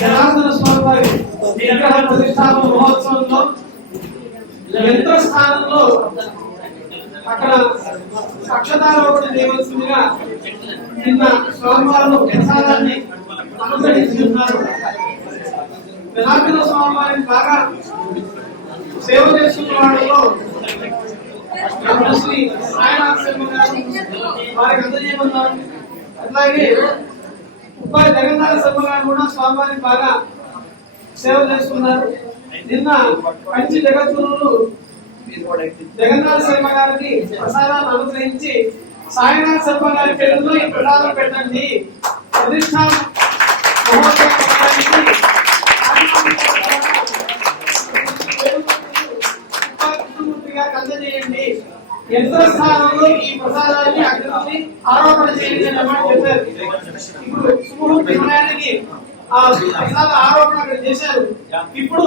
జనార్దన స్వామి వారి విగ్రహ ప్రతిష్టాపన మహోత్సవంలో యంత్ర స్థానంలో అక్కడ అక్షతారోహణ చేయవలసిందిగా నిన్న స్వామివారు ప్రసాదాన్ని అనుగ్రహిస్తున్నారు. జనార్దన స్వామి వారిని బాగా సేవ చేస్తున్న వాళ్ళలో శ్రీ సాయినాథ్ శర్మ గారు వారికి అందజేయమన్నారు. అట్లాగే ఉపాధి జగన్నాథ శర్మ గారు కూడా స్వామివారికి బాగా సేవ చేస్తున్నారు. నిన్న పంచి జగద్గురువులు జగన్నాథ శర్మ గారికి ప్రసాదాన్ని అనుగ్రహించి సాయినాథ్ శర్మ గారి పేరులో ఈ ప్రసాదం పెట్టండి, ప్రతిష్టా అందజేయండి, యంత్రస్థానంలో ఈ ప్రసాదాన్ని అగ్ని ఆరోపణ చేయండి అన్నమాట చెప్పారు. ఇప్పుడు సుముహూర్త సమయానికి ఆ ప్రసాద ఆరోపణ అక్కడ చేశారు. ఇప్పుడు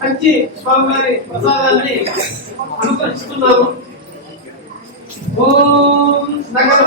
మంచి స్వామివారి ప్రసాదాన్ని అనుగ్రహిస్తున్నాము. ఓం నగర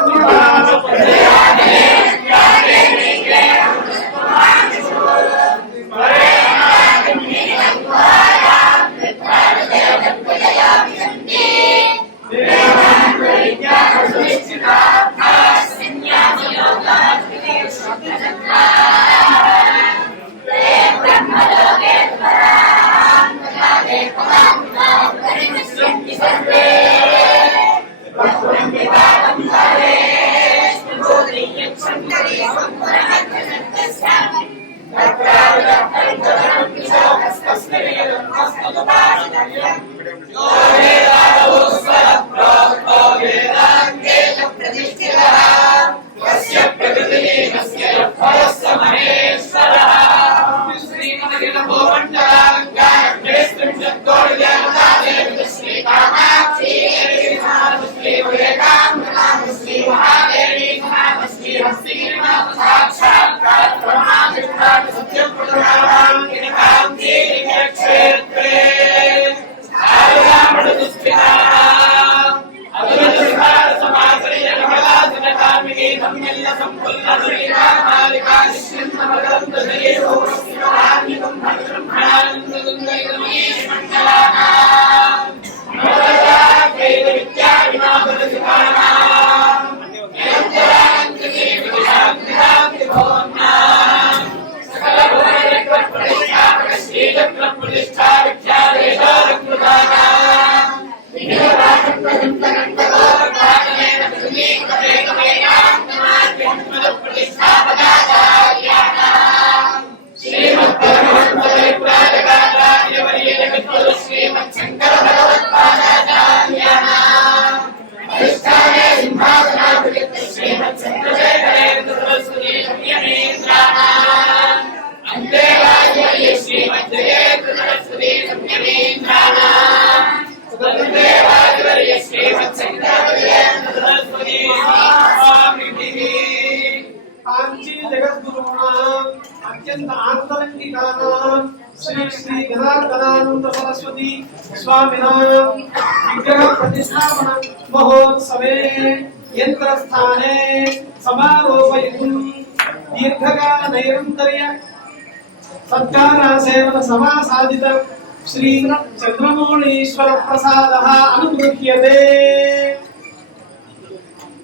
श्री श्री गणार्दनानंद सरस्वती स्वामिनां विग्रह प्रतिष्ठापन महोत्सवे यंत्रस्थाने समारोपयितुं दीर्घकाल नैरन्तर्य सत्कारासेवन समासादित श्री चंद्रमौळीश्वर प्रसादः अनुगृह्यते।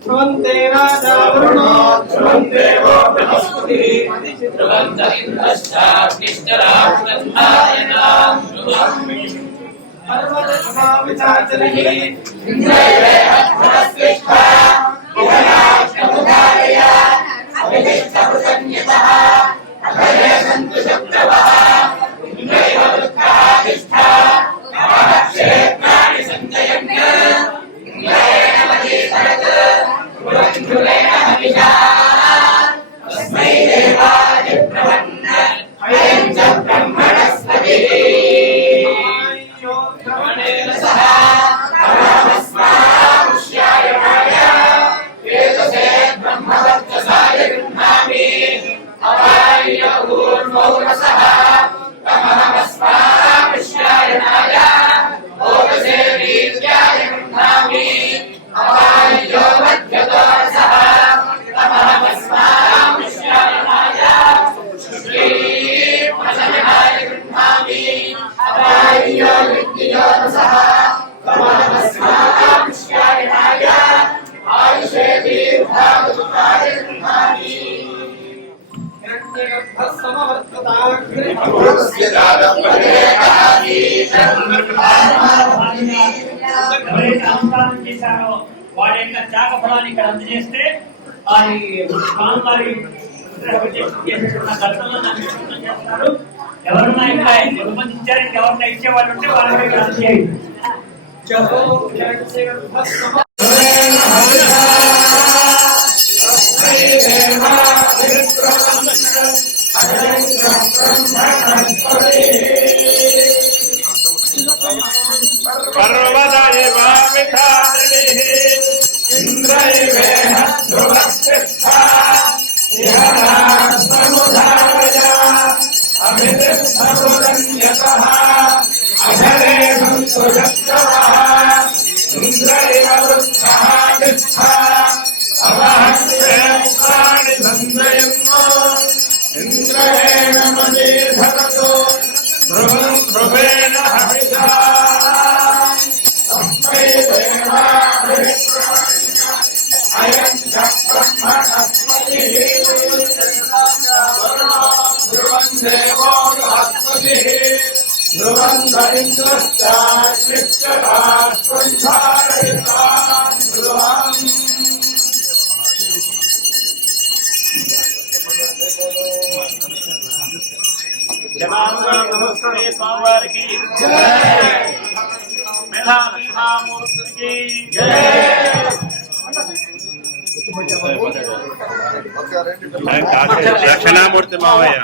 ध्रुवन्ते राजा वरुणो ध्रुवन्ते वो बृहस्पतिः ध्रुवन्त इन्द्रश्चाग्निश्चराग्नन्धायनां ध्रुवम् पर्वतः विचाचलिः इन्द्रये अध्वरस्तिष्ठा उभयाष्टमुदारय अभिदिष्टभृतन्यतः अभये सन्तु शत्रवः इन्द्रैव वृद्धः तिष्ठा क्षेत्राणि सञ्जयन् इन्द्रेण महीतरत् ध्रुवेण हविषा तस्मै देवाय प्रपन्न अयं च ब्रह्मणस्पतिः ध्रुवणेन सह परमस्मात् అనుష్ఠానం చేశారో వారి యొక్క త్యాగ ఫలాన్ని ఇక్కడ అందజేస్తే వారి స్వామివారి దర్శనం చేస్తారు. ఎవరన్నా ఇంకా అనుమతించారంటే ఎవరన్నా ఇచ్చేవాళ్ళు ఉంటే వాళ్ళకి ఇక్కడ అందజేయండి. స్వామివారికి మేధామూర్తికి దక్షిణామూర్తి మావయ్య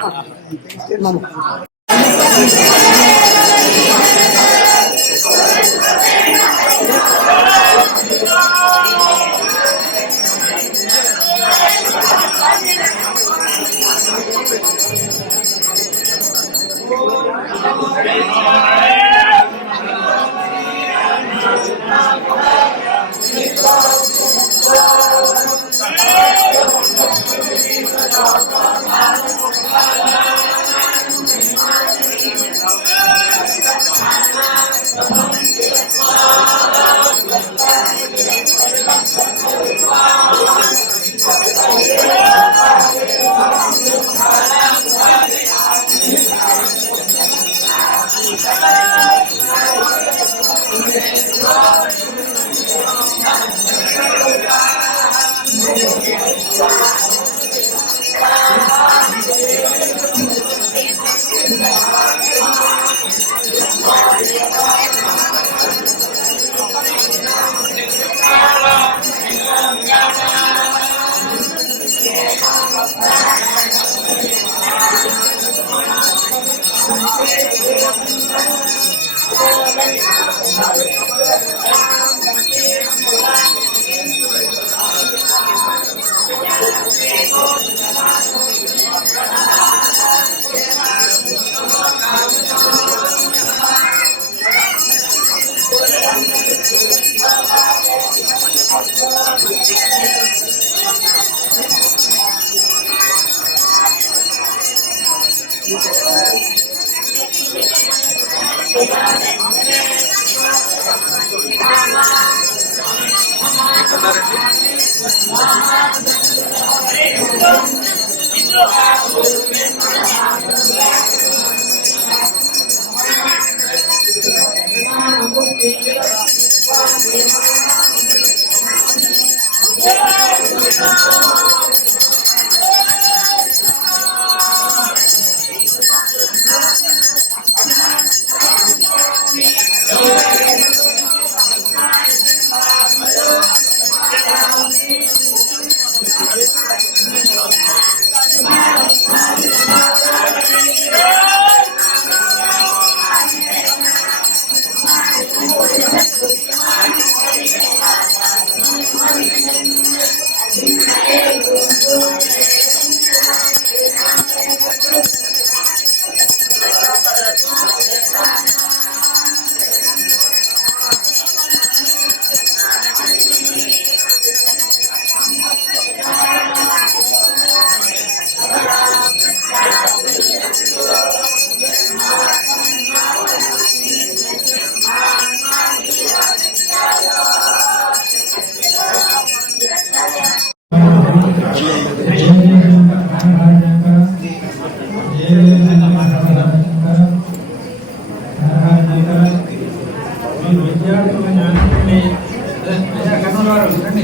కర్నూలు వారు రండి,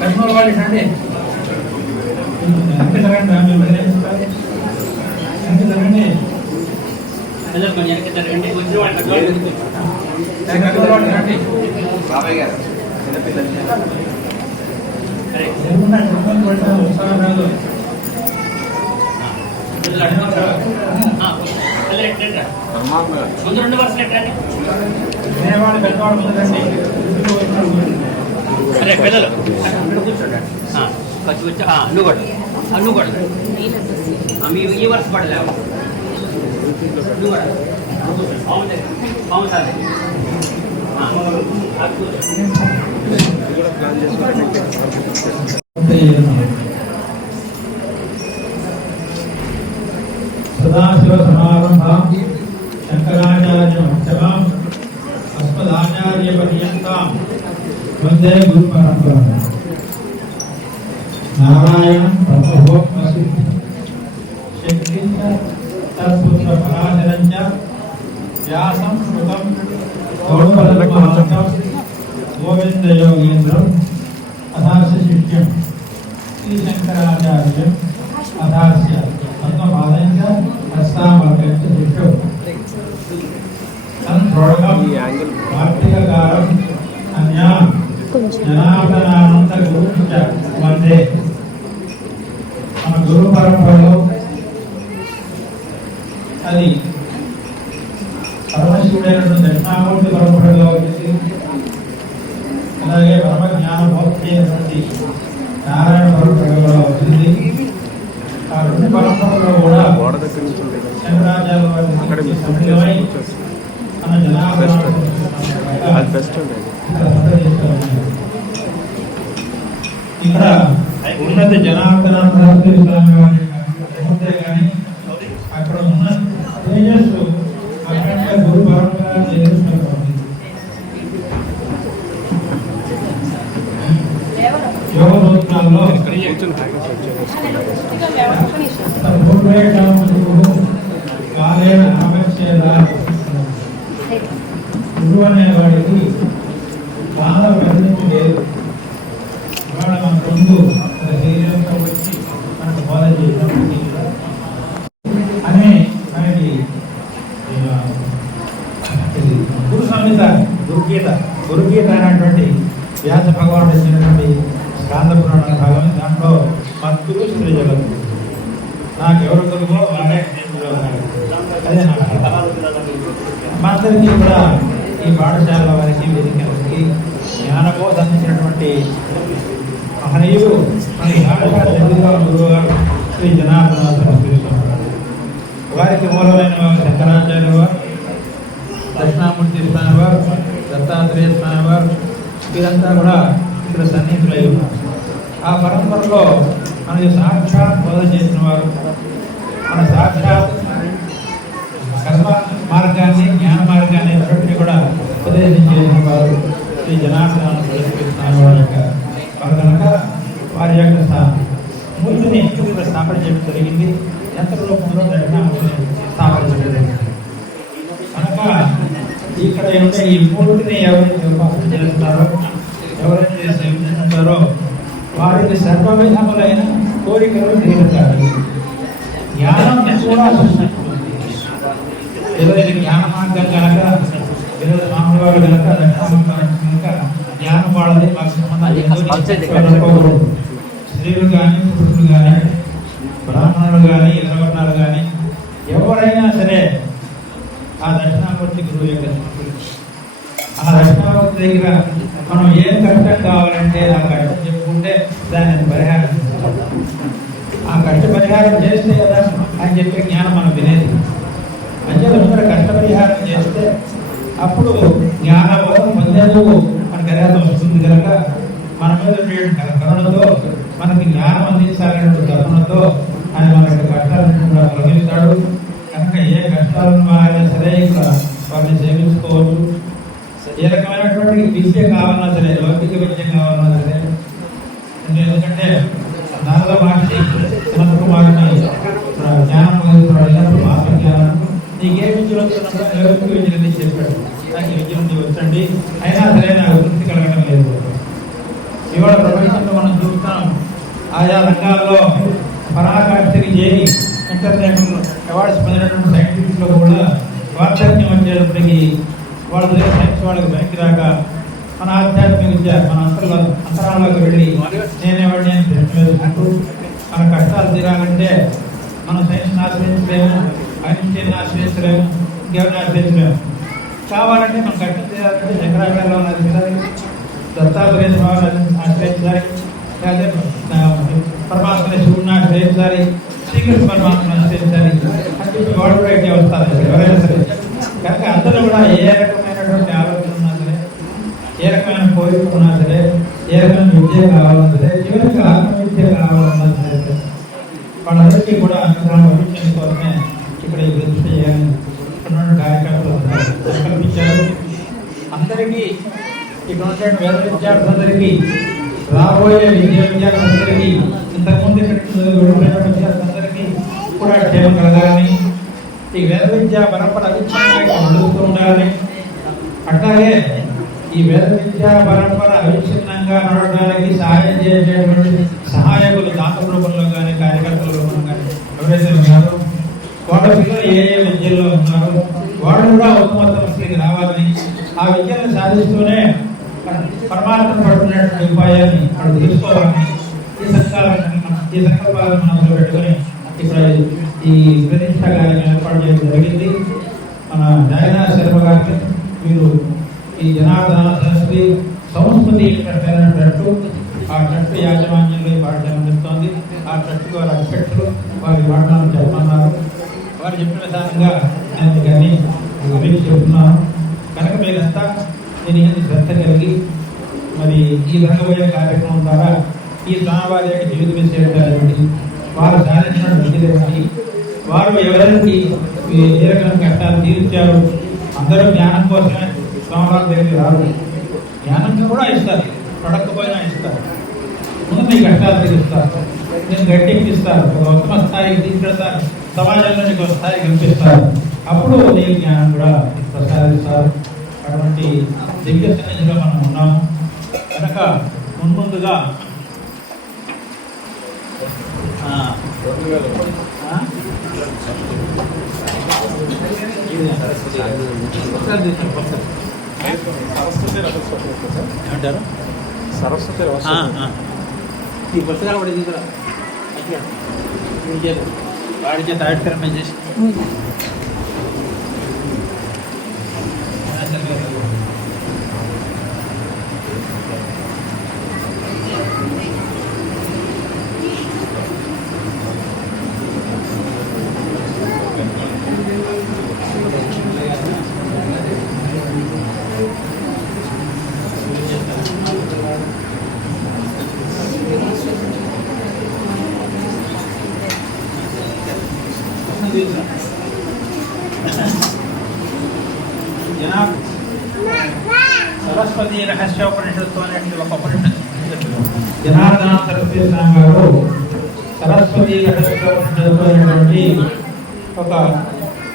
కర్నూలు వాళ్ళు రండి, ఎంత జరగండి, ఎంత జరగండి, కర్నూలు వాళ్ళు రండి. బాబాయ్ గారు ఉత్సాహం రాదు. ముందు 2 వరుసలు ఎట్టండి. వినేవాళ్ళు పెద్దవాళ్ళు ముందండి. అరే పిల్లలు ఇక్కడ కూర్చోండి. ఖర్చు వచ్చి నువ్వు కూడా నువ్వు కూడా మీ ఈ వరుస పడలేవు. నువ్వు కూడా బాగుంటుంది బాగుంటుంది. సదాశివ సమారంభాం శంకరాచార్య మధ్యమాం అస్మదాచార్య పర్యంతం వందే గురు పరంపర. నారాయణం బ్రహ్మోపసి శక్తి తత్పుత్ర పరాశరం చ వ్యాసం శృతం గోవింద యోగేంద్రం అథాస్య శిష్యం శ్రీ శంకరాచార్యం అథాస్య పద్మపాదంచ హస్తామర్గంచ శిష్యో సంప్రోడకం వార్తికకారం అన్యా జనార్దనానంద గురుంచ వందే. మన గురు పరంపరలో అది పరమశివుడైనటువంటి దక్షిణామూర్తి పరంపరలో వచ్చింది. అలాగే పరమ జ్ఞానమూర్తి అయినటువంటి నారాయణ పరంపరలో వచ్చింది. ఆ 2 పరంపరలో కూడా శంకరాచార్య వారి సమిళమై మన జనార్దన ఇక్కడ ఉన్నది జనార్దన సరస్వతి స్వామి వారి అంతే కానీ అక్కడ ఉన్న తేజస్సు అక్కడ గురు పరంపర చేస్తున్నటువంటి యోగ సూత్రాల్లో కాలేన ఆపేక్షేద గురువు అనేవాడికి బాధ ప్రతినిధి లేదు. ఇవాళ మన ముందు ఒక శరీరంతో వచ్చి మనకు బోధ చేసినప్పటికీ అని మనకి గురు సంహిత గురుగీత అనేటువంటి వ్యాస భగవానుడు ఇచ్చినటువంటి స్కాంద పురాణ భాగం. దాంట్లో మత్తులు శ్రీ జగత్తు నాకు ఎవరు గురువో వాళ్ళే అదే మనందరికీ కూడా ఈ పాఠశాల వారికి వేదికలకి జ్ఞానబోధ అందించినటువంటి మహనీయులు గురువు గారు శ్రీ జనార్దన సరస్వతి స్వామి గారు. వారికి మూలమైన శంకరాచార్య వారు, దక్షిణామూర్తి స్వామి వారు, దత్తాత్రేయ స్వామి వారు, వీరంతా కూడా ఇక్కడ సన్నిహితులై ఉన్నారు. ఆ పరంపరలో మనకి సాక్షాత్ బోధ చేసిన వారు, మన సాక్షాత్ కర్మ మార్గాన్ని జ్ఞాన మార్గాన్ని రెండింటినీ కూడా ఉపదేశం చేసిన వారు శ్రీ జనార్దన సరస్వతి స్వామి వారి యొక్క వారు కనుక వారి యొక్క మూర్తిని ఇక్కడ స్థాపన చేయడం జరిగింది. యంత్ర రూపంలో దక్షిణామూర్తిని స్థాపన చేయడం జరిగింది. కనుక ఇక్కడ ఉండే ఈ మూర్తిని ఎవరైతే ఉపాసన చేస్తున్నారో, ఎవరైతే సేవించుకుంటారో వారికి సర్వవిధములైన కోరికలు తీరుతాయి. జ్ఞానం కూడా ఏదో ఇది జ్ఞాన మార్గం కనుక, ఈరోజు మామూలు వాడు కనుక దక్షిణామూర్తి కనుక జ్ఞానం వాడది మాకు సంబంధం. స్త్రీలు కానీ పురుషులు కానీ బ్రాహ్మణులు కానీ ఇతరవర్ణాలు కానీ ఎవరైనా సరే ఆ దక్షిణామూర్తి గురువు యొక్క ఆ దక్షిణామూర్తి దగ్గర మనం ఏం కష్టం కావాలంటే ఆ కష్టం చెప్పుకుంటే దాన్ని పరిహారం, ఆ కష్ట పరిహారం చేస్తే కదా అని చెప్పే జ్ఞానం మనం వినేది. అంటే కష్ట పరిహారం చేస్తే అప్పుడు జ్ఞానబోధం పొందేందుకు మనకి అర్హత వస్తుంది కనుక మన మీద కరుణతో మనకి జ్ఞానం అందించాలనే కరుణతో ఆయన మన యొక్క కష్టాలను కూడా తొలగిస్తాడు. కనుక ఏ కష్టాలను అయినా సరే ఇక్కడ వారిని సేవించుకోవచ్చు. ఏ రకమైనటువంటి విద్య కావాలన్నా సరే, లౌకిక విద్య కావాలన్నా సరే. ఎందుకంటే నారద మహర్షి సనత్ కుమారుని జ్ఞానం పొందుతున్నాడు. ఆత్మ జ్ఞానం నీకే విద్యలు లౌకిక విద్యలని చెప్పాడు. నాకు ఈ విద్య నుండి వచ్చండి, అయినా సరే నాకు వృత్తి కలగడం లేదు. ఇవాళ ప్రపంచంలో మనం చూస్తాం, ఆయా రంగాల్లో పరాకాష్ఠకి చేరి ఇంటర్నేషనల్ అవార్డ్స్ పొందినటువంటి సైంటిస్టులు కూడా వార్ధక్యం వచ్చేటప్పటికి వాళ్ళ సైన్స్ వాళ్ళకి బయటికి రాక మన ఆధ్యాత్మిక విద్య మన అంతరాల్లోకి వెళ్ళి నేనేవాడిని అని ప్రశ్న వేసుకుంటూ మన కష్టాలు తీరాలంటే మనం సైన్స్ని ఆశ్రయించలేము, ఐన్స్టీన్ ఆశ్రయించలేము, ఇంకెవరిని ఆశ్రయించలేము. కావాలంటే మనం కష్టం తీరాలంటే శంకరాచార్యులను ఆశ్రయించాలి, దత్తాత్రేయ స్వామిని ఆశ్రయించాలి, లేకపోతే పరమాత్మ శివుడిని ఆశ్రయించాలి, శ్రీకృష్ణ పరమాత్మను ఆశ్రయించాలి. అంటే వాడు కూడా ఎట్టే వస్తారు ఎవరైనా సరే. కనుక అందరూ కూడా ఏ రకమైనటువంటి ఆలోచన ఉన్నా సరే, ఏ రకమైన కోరిక ఉన్నా సరే, ఏ రకమైన విద్య కావాలన్నా సరే, చివరికి ఆత్మవిద్య కావాలన్నా సరే, వాళ్ళందరికీ కూడా భవిష్యత్తు కోసమే ఇక్కడ ఈ ప్రతిష్ట చేయాలని కార్యకర్తలు సంకల్పించారు. అందరికీ ఇక్కడ ఉన్నటువంటి వేద విద్యార్థులందరికీ, రాబోయే విద్యార్థులందరికీ, ఇంతకుముందు ఇక్కడ విద్యార్థులందరికీ కూడా క్షేమం కలగాలని, ఈ వేద విద్యా పరంపర అవిచ్ఛిన్నంగా నడుస్తూ ఉండాలని, అట్లాగే ఈ వేద విద్యా పరంపర అవిచ్ఛిన్నంగా నడవడానికి సహాయం చేసేటువంటి సహాయకులు దాత రూపంలో కానీ కార్యకర్తల రూపంలో కానీ ఎవరైతే ఉన్నారో వాళ్ళ పిల్లలు ఏ ఏ విద్యల్లో ఉన్నారో వాళ్ళు కూడా ఉత్తమోత్తమ స్థితికి రావాలని, ఆ విద్యను సాధిస్తూనే పరమాత్మ పడుతున్నటువంటి ఉపాయాన్ని వాళ్ళు తెలుసుకోవాలని ఈ సంకల్పాలను మనసులో పెట్టుకొని ఇక్కడ ఈ ప్రతిష్ట కార్యం ఏర్పాటు చేయడం జరిగింది. మన జగన్నాథ్ శర్మ గారికి మీరు ఈ జనార్దన సంస్కృతి సంస్కృతి ట్రస్ట్, ఆ ట్రస్ట్ యాజమాన్యంలో ఈ పాఠశాల నడుస్తోంది. ఆ ట్రస్ట్కి వారి అధ్యక్షులు వారి పాఠశాలను చెప్పమన్నారు. వారు చెప్పిన విధానంగా నేను కానీ గురించి చెప్తున్నాను. కనుక మీరంతా దీని శ్రద్ధ కలిగి మరి ఈ రంగమైన కార్యక్రమం ద్వారా ఈ స్వామివారి యొక్క జీవిత విశేషాలు, వారు సాధించిన విద్యలేంటి, వారు ఎవరికి ఏ రకమైన కష్టాలు తీర్చారు. అందరూ జ్ఞానం కోసమే స్వామివారి దగ్గరికి రారు, జ్ఞానం కూడా ఇస్తారు, పడకపోయినా ఇస్తారు. ముందు మీ కష్టాలు తీరుస్తారు, నేను గట్టెక్కిస్తారు, ఒక ఉత్తమ స్థాయికి తీసుకెళ్తారు, సమాజంలో నీకు ఒక స్థాయి కల్పిస్తారు, అప్పుడు నీ జ్ఞానం కూడా ప్రసాదిస్తారు. అటువంటి దివ్య సన్నిధిలో మనం ఉన్నాము. కనుక ముందుగా ఏమంటారు సరస్వతి ఈ పుస్తకాలు కూడా తీసుకురా, వాడి చేత ఆవిష్కరణ చేసి సరస్వతి రహస్యోపనిషత్తు అనేటువంటి ఒక ఉపనిషత్తు జనార్దన సరస్వతి స్వామి గారు సరస్వతి రహస్యోపనిషత్తు అనేటువంటి ఒక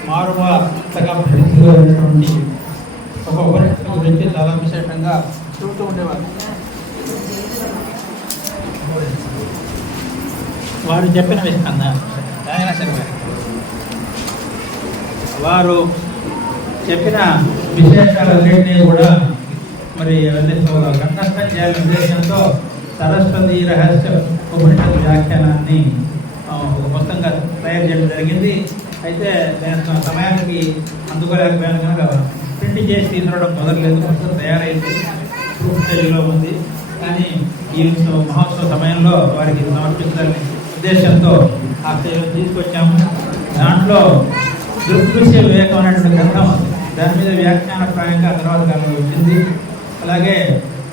మారుమూలగా ప్రసిద్ధిమైనటువంటి ఒక ఉపనిషత్తు గురించి చాలా విశేషంగా చూస్తూ ఉండేవారు. వారు చెప్పిన విధంగా వారు చెప్పిన విశేషాలన్నింటినీ కూడా మరి కంఠస్థం చేయాలనే ఉద్దేశంతో సరస్వతి రహస్య ఉపనిషత్తు వ్యాఖ్యానాన్ని ఒక పుస్తకంగా తయారు చేయడం జరిగింది. అయితే నేను సమయానికి అందుకోలేకపోయాను కనుక ప్రింట్ చేసి తీసుకురావడం మొదలలేదు. పుస్తకం తయారైంది, ప్రూఫ్ స్టేజ్లో ఉంది. కానీ ఈ మహోత్సవ సమయంలో వారికి సమర్పించాలనే ఉద్దేశంతో ఆ స్టేజ్లో తీసుకొచ్చాము. దాంట్లో దృగ్విషయ వివేకం అనేటువంటి గ్రంథం, దాని మీద వ్యాఖ్యానప్రాయంగా తర్వాత కాలంలో వచ్చింది. అలాగే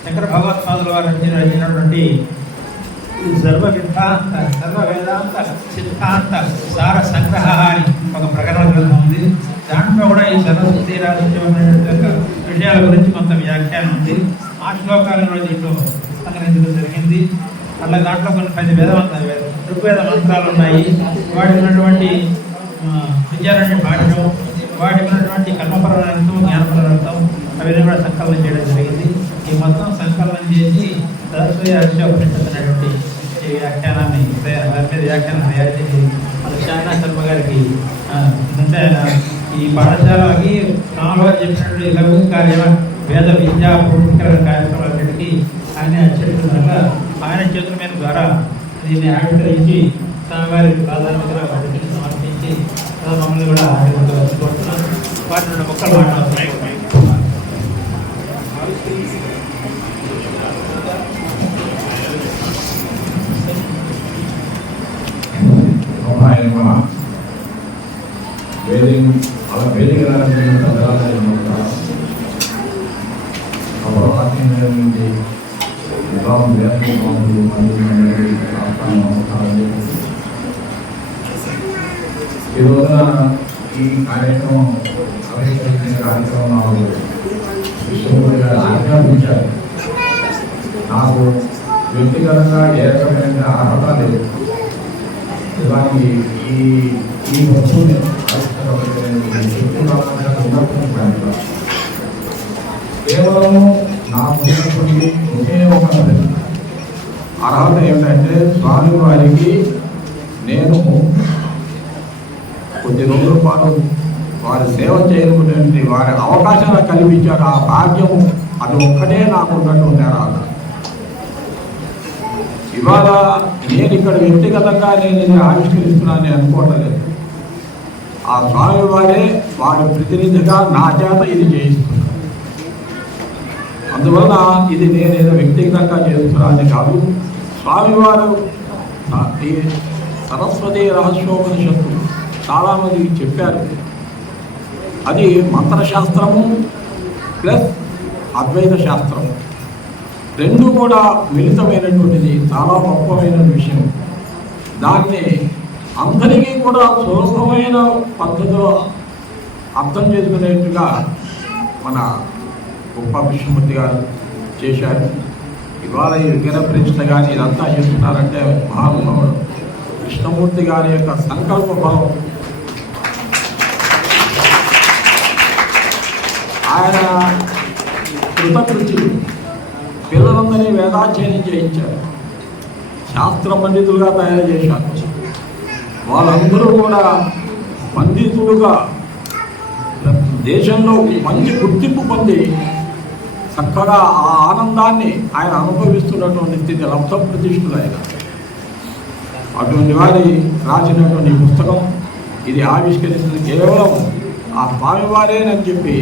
శంకర భగవత్పాదుల వారు రచించినటువంటి సర్వ వేదాంత సిద్ధాంత సార సంగ్రహ అని ఒక ప్రకటన గ్రంథం ఉంది. దాంట్లో కూడా ఈ సరస్వతి రహస్యమైనటువంటి విషయాల గురించి కొంత వ్యాఖ్యానం ఉంది. ఆ శ్లోకాలను దీంట్లో సంగ్రహించడం జరిగింది. అలా దాంట్లో కొన్ని 10 ఋగ్వేద మంత్రాలు ఉన్నాయి. వాటి ఉన్నటువంటి విద్యారణ్య భాషను వాటికి ఉన్నటువంటి కర్మపరత్వం జ్ఞానపరత్వం అవి కూడా సంకలనం చేయడం జరిగింది. ఈ మొత్తం సంకలనం చేసి సరస్వతి అర్చోపనిషత్తు అనేటువంటి ఈ వ్యాఖ్యానాన్ని దాని మీద వ్యాఖ్యానం తయారు చేసి శారదా శర్మ గారికి అంటే ఆయన ఈ పాఠశాలకి రామవారు చెప్పినటువంటి లఘు కార్య వేద విద్యా పూర్తికరణ కార్యక్రమాలన్నిటికీ ఆయన అచ్చరిస్తున్నగా ఆయన చేతుల మీద ద్వారా దీన్ని ఆవిష్కరించి స్వామివారికి ప్రాధాన్యతగా వాటిని సమర్పించి మమ్మల్ని కూడా కోరుతున్నాను. వాటి నుండి మొక్కలు మాట్లాడుతున్నాయి. అలా వేదిక నుండి విభాగం ఈ రోజున ఈ కార్యక్రమం ఆవిష్కరించిన కార్యక్రమం నాకు విష్ణుమూర్తి గారు ఆజ్ఞాపించారు. నాకు వ్యక్తిగతంగా ఏ రకమైన అర్హత లేదు. ఇలాంటి ఈ వస్తువుని కేవలం నాకు ఉన్నటువంటి ఒకే ఒక అర్హత ఏమిటంటే స్వామి వారికి నేను కొద్ది రోజుల పాటు వారి సేవ చేయనుకునే వారి అవకాశాలు కల్పించారు. ఆ భాగ్యము అది ఒక్కటే నాకు ఉన్నటువంటి అర్హత. ఇవాళ నేను ఇక్కడ వ్యక్తిగతంగా నేను ఇది ఆవిష్కరిస్తున్నానని అనుకోవటం లేదు. ఆ స్వామి వారే వారి ప్రతినిధిగా నా చేత ఇది చేయిస్తున్నారు. అందువల్ల ఇది నేనేదో వ్యక్తిగతంగా చేస్తున్నానని కాదు. స్వామివారు ఈ సరస్వతి రహస్యోపనిషత్తు చాలామందికి చెప్పారు. అది మంత్రశాస్త్రము ప్లస్ అద్వైత శాస్త్రం రెండు కూడా మిళితమైనటువంటిది. చాలా గొప్పమైన విషయం. దాన్ని అందరికీ కూడా సులభమైన పద్ధతిలో అర్థం చేసుకునేట్టుగా మన గొప్ప విష్ణుమూర్తి గారు చేశారు. ఇవాళ ఈ విగ్రహ ప్రతిష్ఠ కానీ ఇదంతా చేస్తున్నారంటే మహానుభావుడు కృష్ణమూర్తి గారి యొక్క సంకల్ప బలం. ఆయన కృతకృత్యులు పిల్లలందరినీ వేదాధ్యయనం చేయించారు. శాస్త్ర పండితులుగా తయారు చేశారు. వాళ్ళందరూ కూడా పండితులుగా దేశంలో మంచి గుర్తింపు పొంది చక్కగా ఆ ఆనందాన్ని ఆయన అనుభవిస్తున్నటువంటి స్థితి లబ్ధ ప్రతిష్ఠులు ఆయన. అటువంటి వారి రాసినటువంటి పుస్తకం ఇది ఆవిష్కరిస్తుంది కేవలం ఆ స్వామివారేనని చెప్పి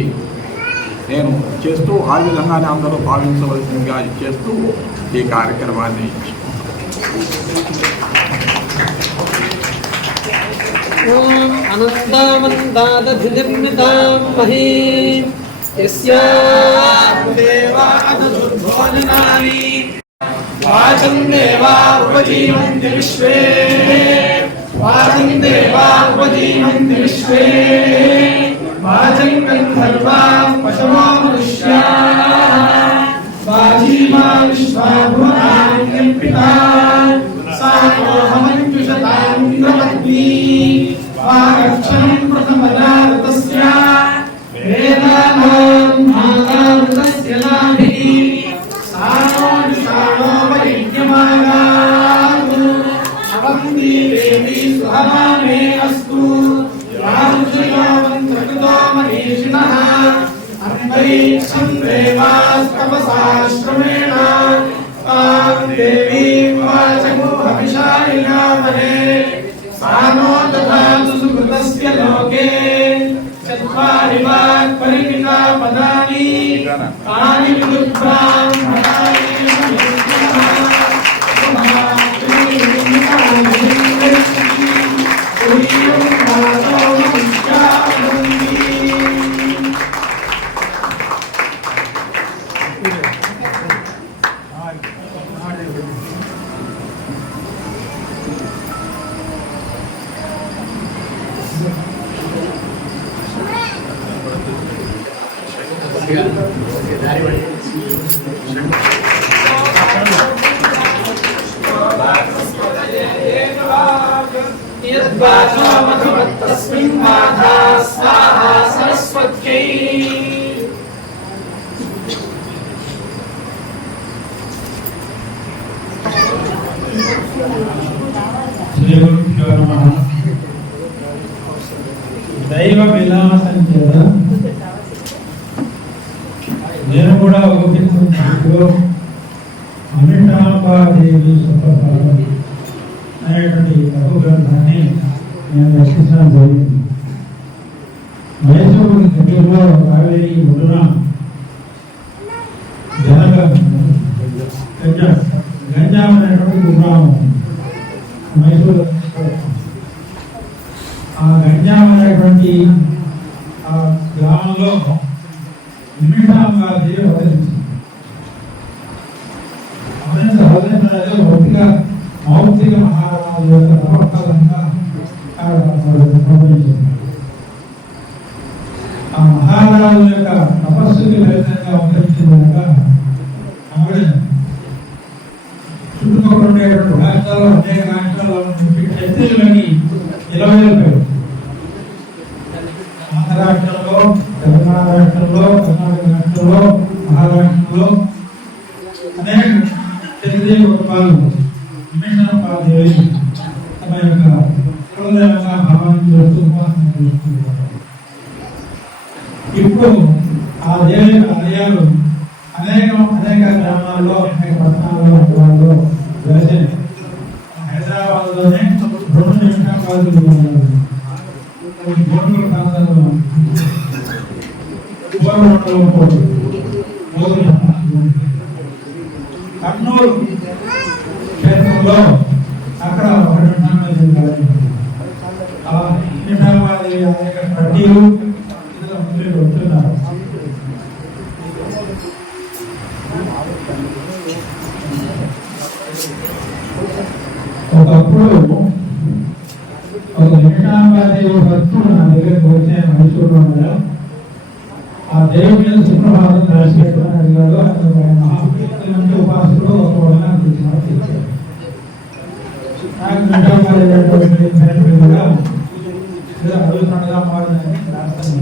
నేను చేస్తూ ఆ విధంగానే అందరూ భావించవలసిందిగా చేస్తూ ఈ కార్యక్రమాన్ని అనంతామందాదధినిర్మితాం మహీం యస్యాం దేవాదదుర్భోజనాని వాచం దేవా ఉపజీవంతి విశ్వే వాచం దేవా ఉపజీవంతి విశ్వే వాచం గంధర్వా పశవో మనుష్యా వాజీమా విశ్వాభువనాని కల్పితా సాహమంజుషతాం ఇంద్రపత్ని వాగక్షణం ప్రథమదారతస్య వేదానాం భాగామృతస్య నాభిః సానో విషాణోపయజ్ఞమాగాతు అవంతి దేవి సుహమానే అస్తు రాజుషయో మంత్రకృతో మనీషిణః అంతరిక్షం దేవాస్తపసాశ్రమేణ తాం దేవీం వాచము హవిషాయినామనే సానో దదాతు సుకృతస్య లోకే చత్వారి వాక్ పరిమితా పదాని తాని విదుబ్రాహ్మణాయ యద్వాచో మధుమత్తస్మిన్ మాధా స్వాహా సరస్వత్యై. దైవ విలాసం చేత నేను కూడా ఊహించుకుంటూ అమితాంబాదేవి సుప్రభావం అనేటువంటి లఘు గ్రంథాన్ని నేను రచించడం జరిగింది. మైసూరు దగ్గరలో కావేరి ఒడ్డున గంజాం అనేటువంటి గ్రామం మైసూరు. ఆ గంజాం అనేటువంటి ఆ గ్రామంలో నిమిషాంబాదేవి అవతరించింది. అవతరించలేదు భౌతిక మౌక్తిక మహారాజు యొక్క ప్రవర్తనంగా ప్రవహించింది. ఆ మహారాజు యొక్క తపస్సుకి ఫలితంగా అవతరించింది కనుక ఆవిడ చుట్టుపక్కల ఉండేటువంటి రాష్ట్రాల్లో అనేక రాష్ట్రాల్లో క్షత్రియులని నిలబడిపోయారు. ఆంధ్ర రాష్ట్రంలో, తెలంగాణ రాష్ట్రంలో, కర్ణాటక రాష్ట్రంలో, మహారాష్ట్రంలో అనేక క్షత్రియ కుటుంబాలు నిమిషాంబాదేవి తమ యొక్క కులదేవంగా భావాన్ని చేస్తూ ఉపాసన చేస్తున్నారు. ఇప్పుడు ఆ దేవి ఆలయాలు అనేక గ్రామాల్లో, అనేక పట్టణాల్లో వెలిసాయి. హైదరాబాద్లోనే 2 నిమిషాంబాదేవి ఉన్నారు. గోండూరు ప్రాంతంలో కర్నూలు క్షేత్రంలో అక్కడ 1 నిమిషాంబాదేవి ఆ నిమిషాంబాదేవి అనేక కడ్డీలు వస్తున్నారు. ఒకప్పుడు ఒక నిమిషాంబాదేవి భక్తుడు నా దగ్గరకు వచ్చే మైసూరులో ఉండగా ఆ దేవి మీద సుప్రభాతం రాసిపెట్టుకుని అడిగాడు. మంచి ఉపాసకుడు ఒక నాకు నిమిషాంబాదేవి అడుగుతుండగా అమ్మవారిని రాస్తాను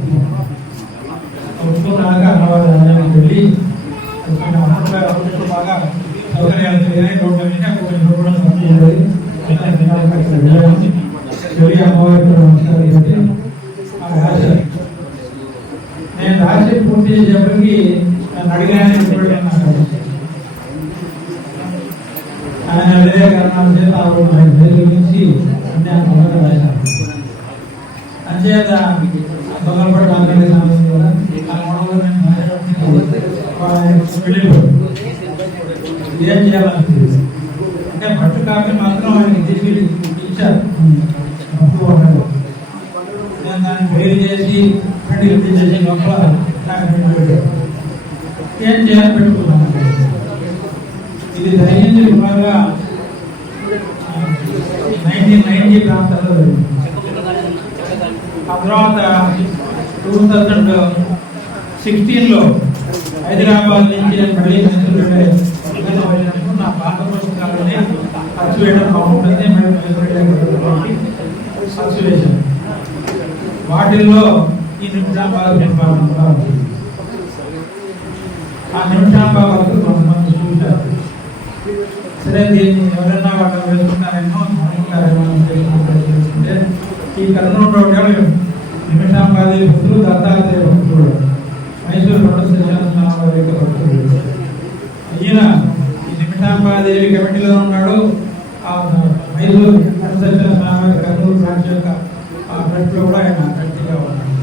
ఒప్పుకున్నాక అమ్మవారి వెళ్ళి బాగా సౌకర్యాలు జరిగినాయి. రోడ్ల మీద అమ్మవారికి నమస్కారం. నేను రాసి పూర్తి చేసేప్పటికి నన్ను అడిగాను. ఆయన వేరే కారణాల చేత ఆయన పేరు గురించి అంటే ఆయన తొందరగా రాశాను. అంచేత తొందరపడి మాట్లాడే సమయం కూడా ఏం చేయాలనుకుంటుంది అంటే భట్టు కాపీ మాత్రం ఆయన తీసి ఇచ్చారు. నేను దాన్ని వేరు చేసి చేసి గొప్ప ఏం చేయాలని పెట్టుకున్నాను. ఇది జరిగింది సుమారుగా 1990 ప్రాంతాల్లో జరిగింది. ఆ తర్వాత 2016లో హైదరాబాద్ నుంచి మళ్ళీ నా పాత పుస్తకాలని ఖర్చు వేయడం బాగుంటుంది. ఖర్చు వేశాను. వాటిల్లో ఈ నిమిషాంబాదేవి ఆ నిమిషాంబాదేవి కొంతమంది చూశారు. సరే దీన్ని ఎవరైనా వాళ్ళు వేసుకున్నారేమో చేసుకుంటే ఈ కర్నూలు నిమిషాంబాదేవి భక్తులు, దత్తాత్రేయ భక్తులు, మైసూరు స్వామి యొక్క భక్తులు. ఈయన ఈ నిమిషాంబాదేవి కమిటీలో ఉన్నాడు. ఆ మైసూరు స్వామి కర్నూలు బ్రాంచ్ యొక్క ఆ కమిటీలో కూడా ఆయన కమిటీగా ఉన్నాడు.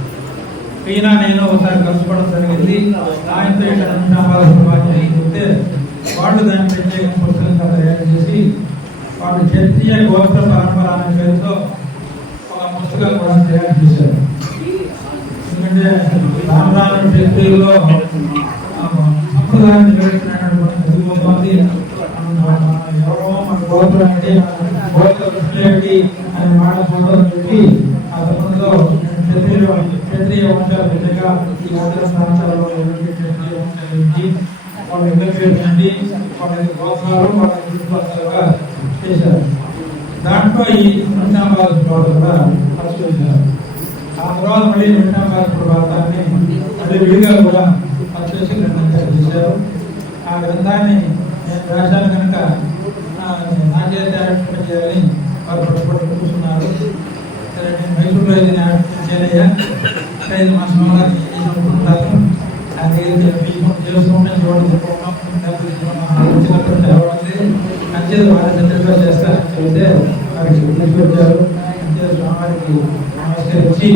ఈయన నేను ఒకసారి కలుసుకోవడం జరిగింది. ఆయనతో ఇక్కడ నిమిషాంబాదేవి చెప్తే వాళ్ళు దాన్ని ప్రత్యేక పుస్తకంగా తయారు చేసి వాళ్ళు క్షత్రియ గోత్ర పరంపర అనే పేరుతో ఒక పుస్తకం కూడా తయారు చేశారు. ఎందుకంటే రామరాజు క్షత్రియుల్లో సంప్రదాయాన్ని నిర్వహించినటువంటి చదువుతోంది. ఎవరో మన గోత్రం అంటే గోత్ర కృష్ణుడి అనే మాట చూడడం పెట్టి ఆ సంబంధంలో క్షత్రియ వంశాలు పెద్దగా ఈ ఆంధ్ర ప్రాంతాలలో క్షత్రియ వంశాలు వాళ్ళ ఎగ్జాండి వాళ్ళ గోత్రాలు వాళ్ళ చుట్టుపక్కలుగా చేశారు. దాంట్లో ఈ నిమిషాంబాదేవి కూడా పరిశోధించారు. ఆ తర్వాత మళ్ళీ వింటాంబాల ప్రాంతాన్ని మళ్ళీ విడిగా కూడా వచ్చేసి గ్రంథం చేశారు. ఆ గ్రంథాన్ని నేను రాశాను కనుక నా చేతి ఆవిష్కరణ చేయాలని వారు పట్టుబడి కూర్చున్నారు. సరే, నేను మైసూరులో ఇది ఆవిష్కరణ చేయలేయా, ఇది మా స్వామి అనుకుంటారు. అది చేసుకుంటే చూడండి అంతే వారి సందర్భంగా చేస్తారని చెబితే వారికి తీసుకొచ్చారు. అంతే స్వామివారికి నమస్కరించి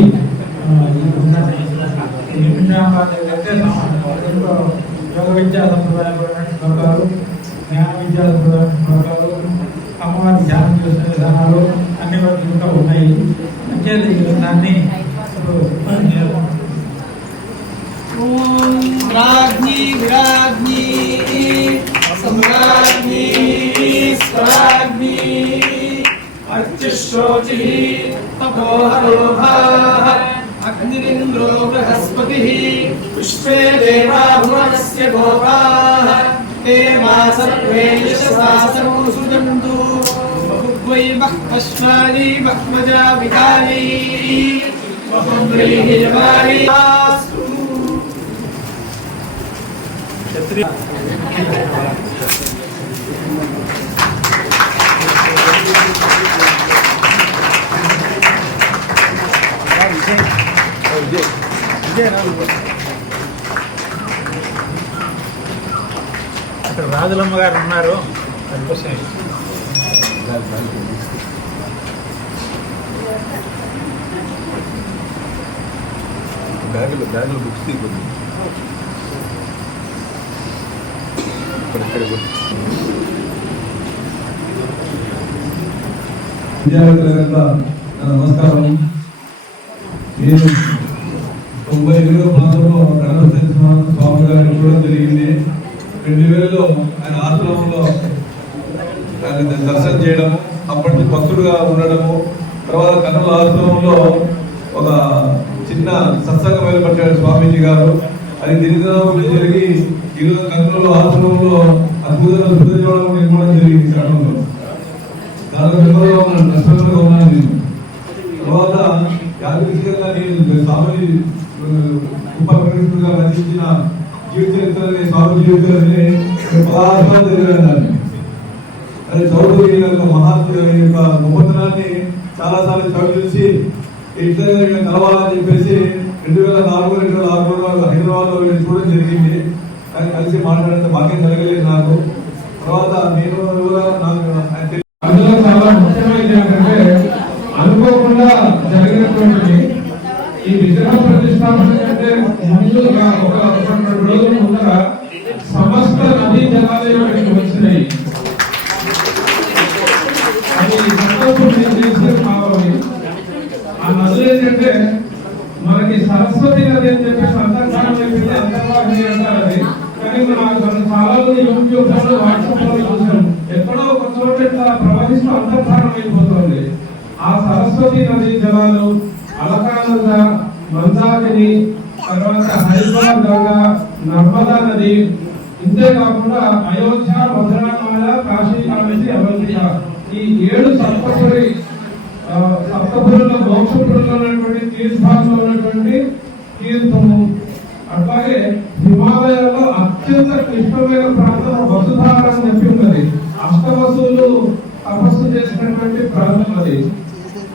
యోగ విద్యా సంప్రదాయం శ్లోకాలు, జ్ఞాన విద్యా శ్లోకాలు, అమ్మవారి ధ్యానం చేసిన విధానాలు అన్ని వరకు ఇంకా ఉన్నాయి. అంతే దాన్ని రాజ్ఞి విరాజ్ఞి సమ్రాజ్ఞి స్వరాజ్ఞి అర్చిశ్రోచి తపోహరోభాః అగ్నిరింద్రో బృహస్పతిః పుష్పే దేవా భువనస్య గోపాః తే మా సర్వే యశసా సముసృజन्तు బహుద్వై బహ్మశ్వాని బహ్మజా వికారీ బహుద్వైః జవారీ అక్కడ రాజులమ్మ గారు ఉన్నారు. అందుకోసం బ్యాగులో బుక్స్ తీసుకుంది. విద్యార్థులంతా నమస్కారం. నేను 98వ ప్రాంతంలో గణపతి స్వామి గారిని కూడా జరిగింది. 2000లో ఆయన ఆశ్రమంలో ఆయన దర్శనం చేయడము, అప్పటి భక్తుడుగా ఉండడము, తర్వాత కర్నూలు ఆశ్రమంలో ఒక చిన్న సత్సంగం ఏర్పట్టాడు స్వామీజీ గారు. అది దినదినాలు జరిగి ఈరోజు కర్నూలు ఆశ్రమంలో అద్భుతమైన సుధీవనం నిర్మాణం జరిగింది. కర్నూలులో దాని మెంబర్గా ఉన్నాను, ట్రస్టర్గా ఉన్నాను నేను. తర్వాత యాదృచ్ఛికంగా నేను స్వామి ఉపకృష్ణుడిగా రచించిన జీవిత చరిత్రని, స్వామి జీవిత చరిత్రని 16 సార్లు చదివాను. అది చౌదరి యొక్క మహాత్ముడి యొక్క గొప్పతనాన్ని చాలా సార్లు చదివించి ఇద్దరు కలవాలని చెప్పేసి 2004, 2006 హైదరాబాద్ లో చూడడం జరిగింది. కానీ కలిసి మాట్లాడే భాగ్యం జరగలేదు నాకు. తర్వాత నేను కూడా అందులో చాలా ముఖ్యమైనది ఏంటంటే అనుకోకుండా జరిగినటువంటి ఈ విగ్రహ ప్రతిష్టాపన కంటే ముందుగా ఒక 2 రోజుల ముందర సమస్త నదీ జలాలు ఇక్కడికి వచ్చినాయి. అది కావాలి. ఆ నదులు ఏంటంటే మనకి సరస్వతి నది అని చెప్పేసి అంతర్ధానం చెప్పింది, అంతర్వాహిని అంటారు అది. కానీ మనం చాలా యూట్యూబ్ లో, వాట్సాప్ లో చూసాం, ఎక్కడో ఒక చోట ఇట్లా ప్రవహిస్తూ అంతర్ధానం అయిపోతుంది. ఆ సరస్వతి నది జలాలు అలకానంద, మందాకిని, తర్వాత హరిద్వార్ గంగా, నర్మదా నది, ఇంతే కాకుండా అయోధ్య, మధురామాల, కాశీ కాళీ, అయోధ్య, ఈ 7 సప్తపురుల మోక్షపురులో ఉన్నటువంటి తీర్థాల్లో ఉన్నటువంటి తీర్థము. అట్లాగే హిమాలయాల్లో అత్యంత క్లిష్టమైన ప్రాంతం వసుధార అని చెప్పి ఉన్నది. అష్టవసులు తపస్సు చేసినటువంటి ప్రాంతం అది.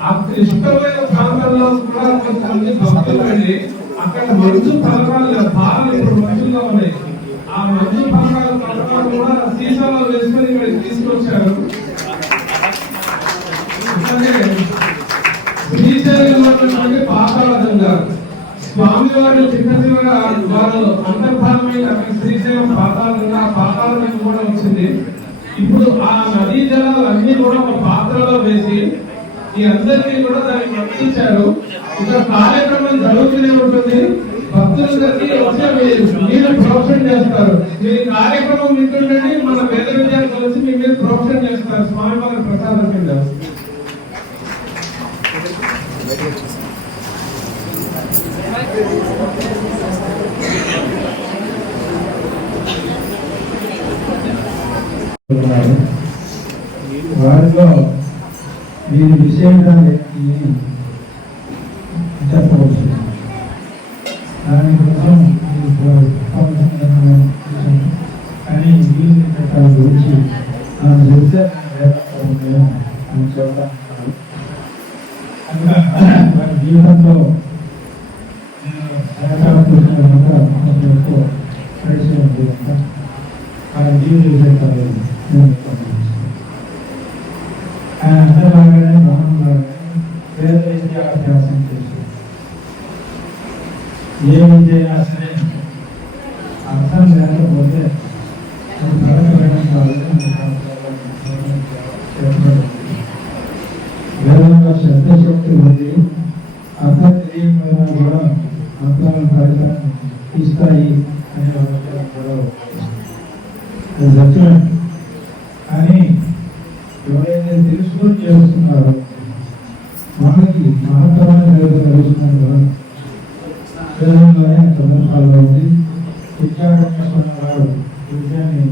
ఆ క్లిష్టమైన ప్రాంతంలో కూడా కొంతమంది భక్తులు వెళ్ళి అక్కడ మంచు పలకాలు భారాలు ఇప్పుడు మంచుగా ఉన్నాయి. ఆ మంచు పలకాలు కూడా సీసాలో వేసుకొని ఇక్కడికి తీసుకొచ్చారు. శ్రీశైలంలో ఉన్నటువంటి పాతాళ గంగా స్వామివారు చిన్నగా వారు అంతర్ధానమైన అక్కడ శ్రీశైలం పాతాళ గంగా, పాతాళ గంగ కూడా వచ్చింది. ఇప్పుడు ఆ నదీ జలాలు అన్ని కూడా ఒక పాత్రలో వేసి ఈ అందరినీ కూడా దాన్ని పంపించారు. ఇక్కడ కార్యక్రమం జరుగుతూనే ఉంటుంది. భక్తులందరికీ వచ్చే మీరు ప్రోక్షణ చేస్తారు. మీరు కార్యక్రమం వింటుండండి, మన పేద విద్యార్థులు వచ్చి మీ మీద ప్రోక్షణ చేస్తారు స్వామివారి ప్రసాదం కింద. వారిలో మీరు విశేష చెప్పవచ్చు. దానికోసం కానీ వీళ్ళ చట్టాల గురించి మనం చెప్తే అని చెప్పడం వారి జీవితంలో పరిచయం వారి జీవిత విషయాలు ఆయన అందరిలాగానే మనంలాగానే వేద విద్యాభ్యాసం చేశారు. ఏ విద్య అయినా సరే అర్థం లేకపోతే వేదంలో శబ్దశక్తి ఉంది. అర్థం తెలియకపోయినా కూడా అర్థాలను ఫలితాన్ని ఇస్తాయి అని సత్యం. కానీ ఎవరైతే తెలుసుకొని చేస్తున్నారో మనకి మహత్తరమైన వేదన తెలుస్తున్నారు కదా. వేదంలోనే సందర్భాల్లో ఉంది. విద్యారణ్యేశ్వరరావు విద్యాన్ని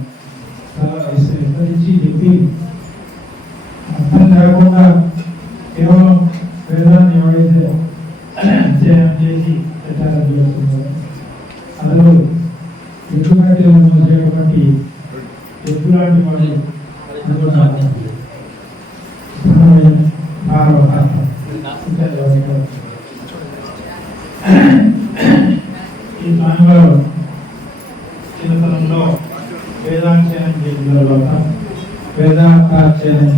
చాలా విస్తరించి చెప్పి అర్థం లేకుండా కేవలం వేదాన్ని ఎవరైతే అధ్యయనం చేసి ప్రచారం చేస్తున్నారో అందులో ఎటువంటి చేయబట్టి ఎటువంటి వాళ్ళు ఈ సమయంలో చిన్నతనంలో వేదాధ్యయనం చేసిన తర్వాత వేదాంతాధ్యయనం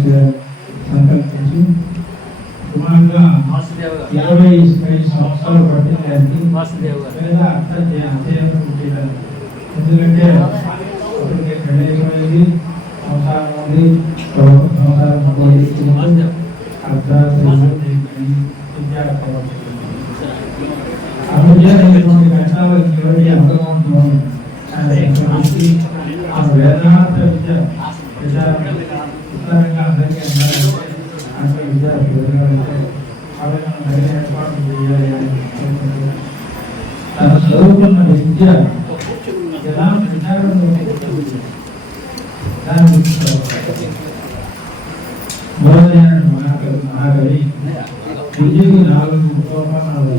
సంకల్పించి సుమారుగా 25 సంవత్సరాలు పట్టింది వేద అధ్యయనం చేయడానికి. ఎందుకంటే అప్పటికే పెళ్ళైపోయింది, సంసారం ఉంది, సంసారం అభివృద్ధి కష్టాలకు ఎవరికి అర్థమవుతున్నాం వేదాంత విద్య విచారంగా అందరికీ అంటే విద్యార్థులు అవి మనం ఏర్పాటు చేయాలి అని తన చదువుకున్న విద్య ఎలా విచారంలో దాన్ని మొదలైన మహాకవి విద్యకు 4 ఉపమానాలు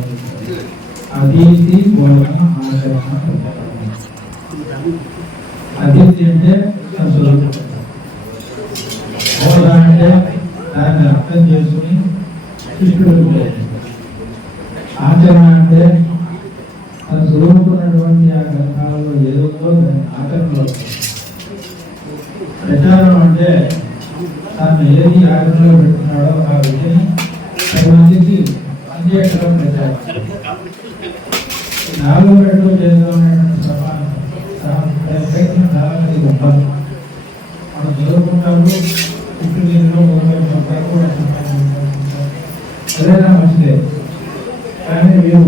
అతిథి, బోధన, ఆచరణ. అతిథి అంటే బోధ అంటే దాన్ని అర్థం చేసుకుని శిష్యుడు. ఆచరణ అంటే తను చదువుకున్నటువంటి ఆ గ్రంథాలలో ఏదో దాన్ని ఆచరణలో. ప్రచారం అంటే తను ఏది ఆచరణలో పెట్టుకున్నాడో ఆ విద్యని 10 మందికి అందేయడం ప్రచారం. 4 గంటలు చేద్దామనేటువంటి ప్రయత్నం చాలా మంది గొప్పది. మనం చదువుకుంటాము, ఇప్పుడు దీనిలో ఏదైనా మంచిదే. కానీ మీరు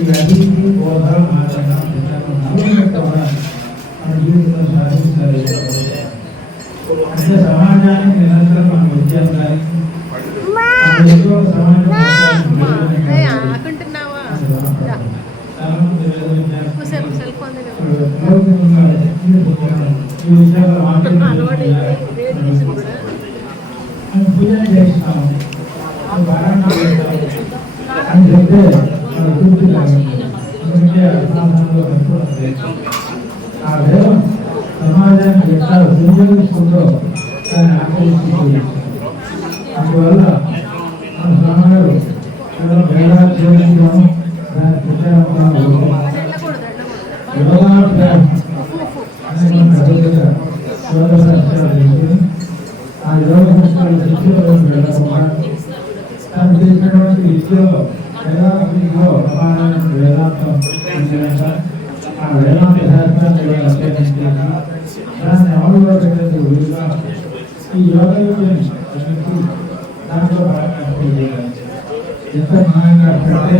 ఇవన్నీ బోధ, ఆచరణ, ప్రచారం 4 గంటలు మన జీవితంలో సాధించాలి. అంటే సమాజానికి నిరంతరం మన విద్యార్థి సమాజం పూజ చేస్తాము అని చెప్తే ఆ వేదం సమాజానికి ఎట్లా వినియోగిస్తుందో దాన్ని ఆకర్షించి అందువల్ల మన స్వామిగారు వేదాలు చేయడం దాని ప్రచారం ఆ యోగ పుస్తకాలు శిక్షలో తను చేసినటువంటి విద్యలో వేదాంతంలో ప్రమాణమైన వేదాంతం ఆ వేదాంత శాస్త్రాన్ని దాన్ని అమలులో పెట్టేందుకు వీలుగా ఈ యోగ విద్యని దాంట్లో ఎంత మనంగా పెడితే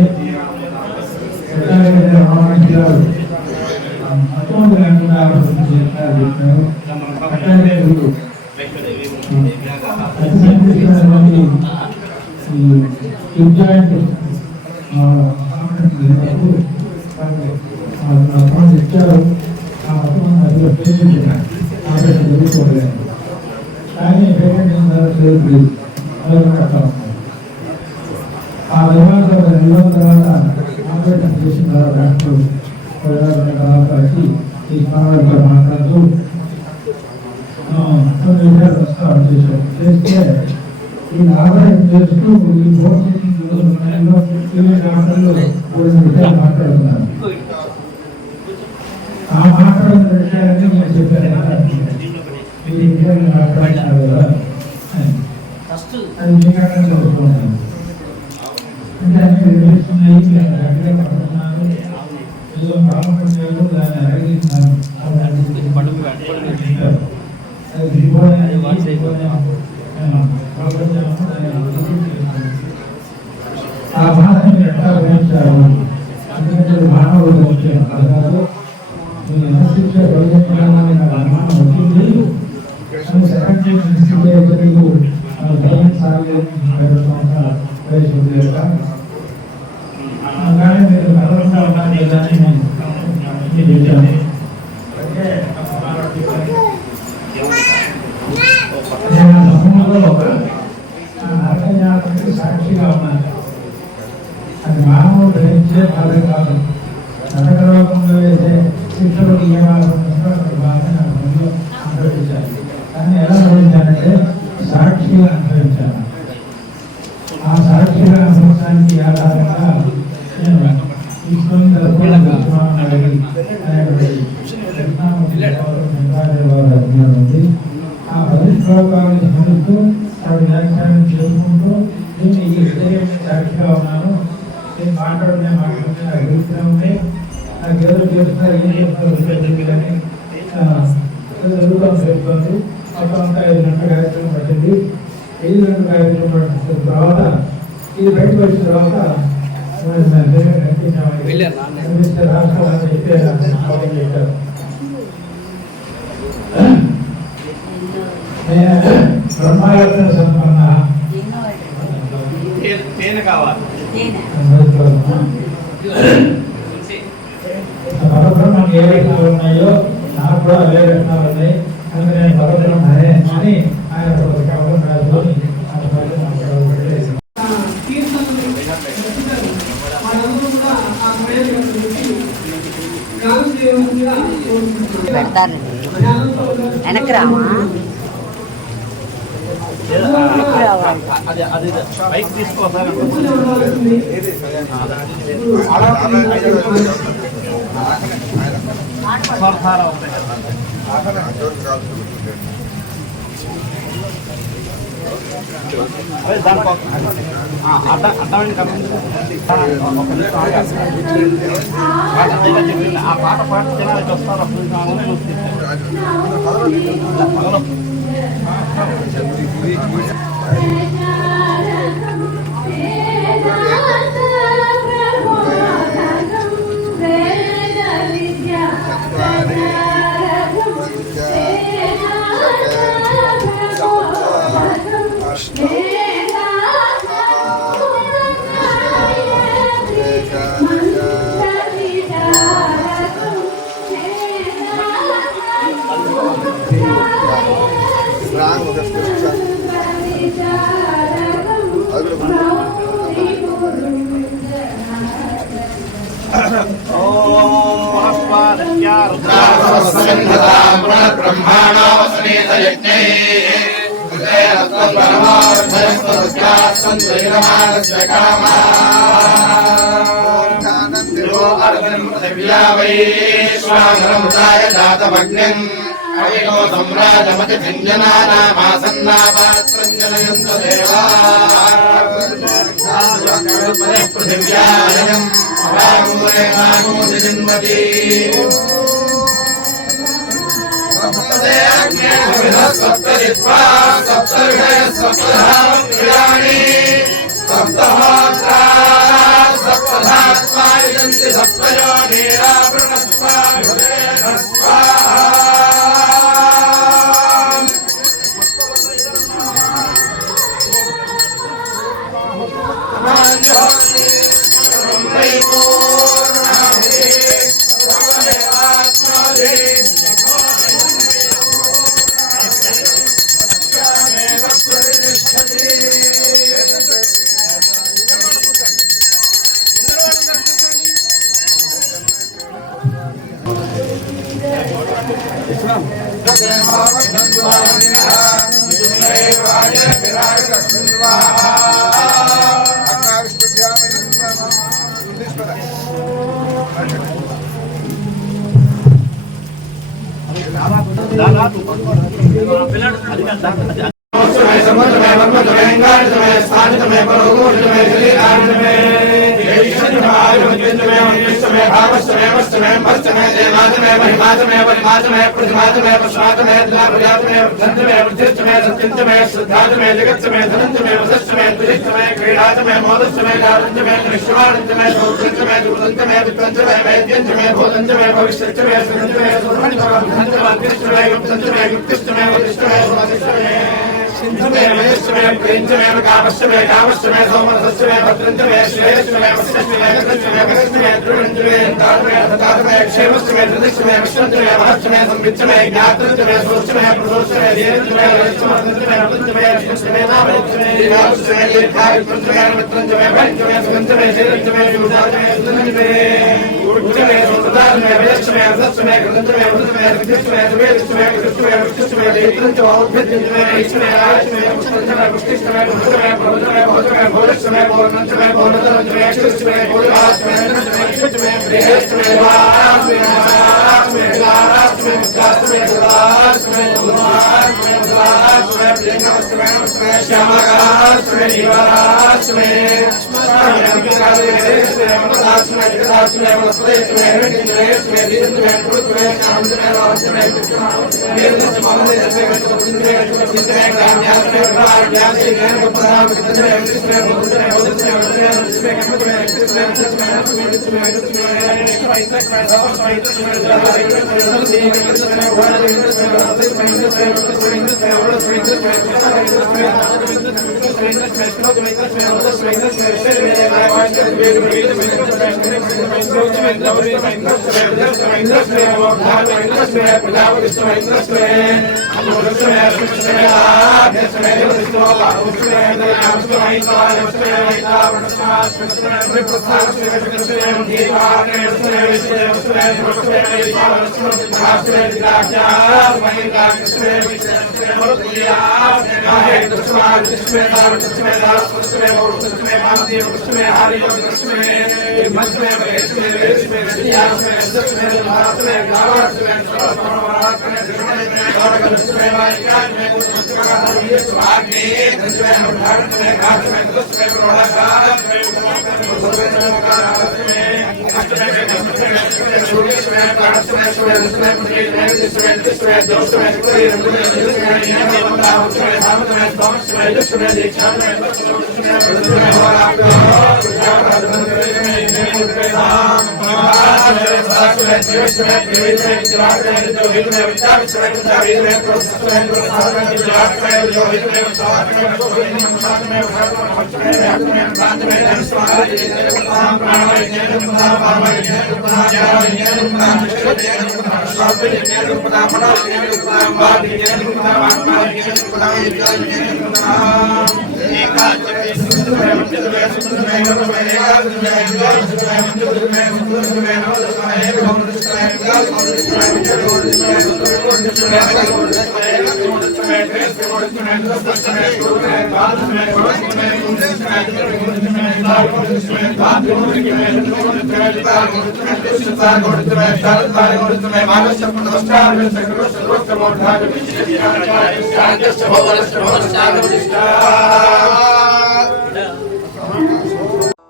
మొత్తం లేకుండా చెప్పారు. అట్లాగే ఇచ్చారు. ఆ మొత్తం మధ్యలో చదువుకోలేదు. కానీ పేరెంట్ ఆ తర్వాత ఒక 2 రోజుల తర్వాత ఆపరేషన్ చేసిన తర్వాత డాక్టర్ తర్వాత వచ్చి ఈ స్వామివారితో మాట్లాడుతూ కొన్ని విషయాలు ప్రస్తావన చేశారు. చేస్తే ఈ ఆపరేషన్ చేస్తూ ఈ బోర్డు సమయంలో డాక్టర్లు కొన్ని విషయాలు మాట్లాడుతున్నారు. ఆ మాట్లాడిన విషయాన్ని నేను చెప్పాను కదా, ఈ విషయాన్ని మాట్లాడినారు కదా అది వికారంగా చూస్తున్నాను. అంటే అన్ని నిర్వహిస్తున్నాయి, గట్టిగా పడుతున్నారు, ఏదో బాగుపడలేదు, దాన్ని అడిగిస్తున్నారు. ఆ భాషను ఎట్లా గ్రహించారు? ఎందుకంటే మానవుడు వచ్చాను కాదు, నేను అనుసరించే ప్రయోజనాన్ని నాకు అనుమానం వచ్చింది. సెకండ్ తెలుగు గవర్నమెంట్ కానీ మీరు కలవకుండా ఉన్నారు లేదా అని నేను చెప్పాను. నేను సమూహంలో నరకయాత్రకి సాక్షిగా ఉన్నాను. అది మానవుడు గ్రహించే కాలం కాదు. నరకలోకంలో వేసే శిక్షలు నియమాలు బాగా అనుభవించాలి. కానీ ఎలా అనుభవించాలంటే సాక్షిగా అనుభవించాలి. ఆ సాక్షిగా అనుభవించడానికి ఆధారంగా నేను తీసుకొని ఉంది. ఆ 10 శ్లోకాలను స్మరిస్తూ వాటి వ్యాఖ్యానం చేసుకుంటూ దీన్ని ఈ విషయాన్ని సాక్షిగా ఉన్నాను. నేను మాట్లాడుతూనే నాకు తెలుస్తూ ఉంటే నాకు ఏదో చేస్తున్నారు, ఏం చేస్తున్నారు కానీ చదువుతాం తెలుస్తుంది. మొత్తం అంతా 5 గంటల కార్యక్రమం పట్టింది. 5 గంటల కార్యక్రమం పట్టిన తర్వాత ఇది బయటకు వచ్చిన తర్వాత రాష్ట్రాలని చెప్పారు. బ్రహ్మాయత్న సంపన్న పరబ్రహ్మం ఏ లక్షణాలు ఉన్నాయో నాకు కూడా అవే లక్షణాలు ఉన్నాయి. అందుకే నేను పరబ్రహ్మనే అని ఆయన రాసుకొని పెడతాను వెనక్కి రావా బైక్ తీసుకోవాలి. అర్థమైంది కదా, ఆ పాట పాట జనాలకి వస్తారు. सम्राजमति व्यञ्जनानामासन्नापात्रञ्जनयन्तु देवा पृथिव्यालयम् अवामूले मामूति जिन्वती सप्तजित्वा सप्तविषय सप्तधामक्रियाणि सप्तहोत्रा सप्तधात्मा यजन्ति सप्तयोनीरा प्रणस्वा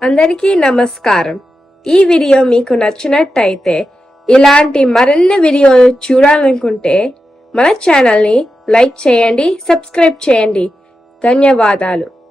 అందరికీ నమస్కారం. ఈ వీడియో మీకు నచ్చినట్టయితే ఇలాంటి మరిన్ని వీడియోలు చూడాలనుకుంటే మన ఛానల్ని లైక్ చేయండి, సబ్స్క్రైబ్ చేయండి. ధన్యవాదాలు.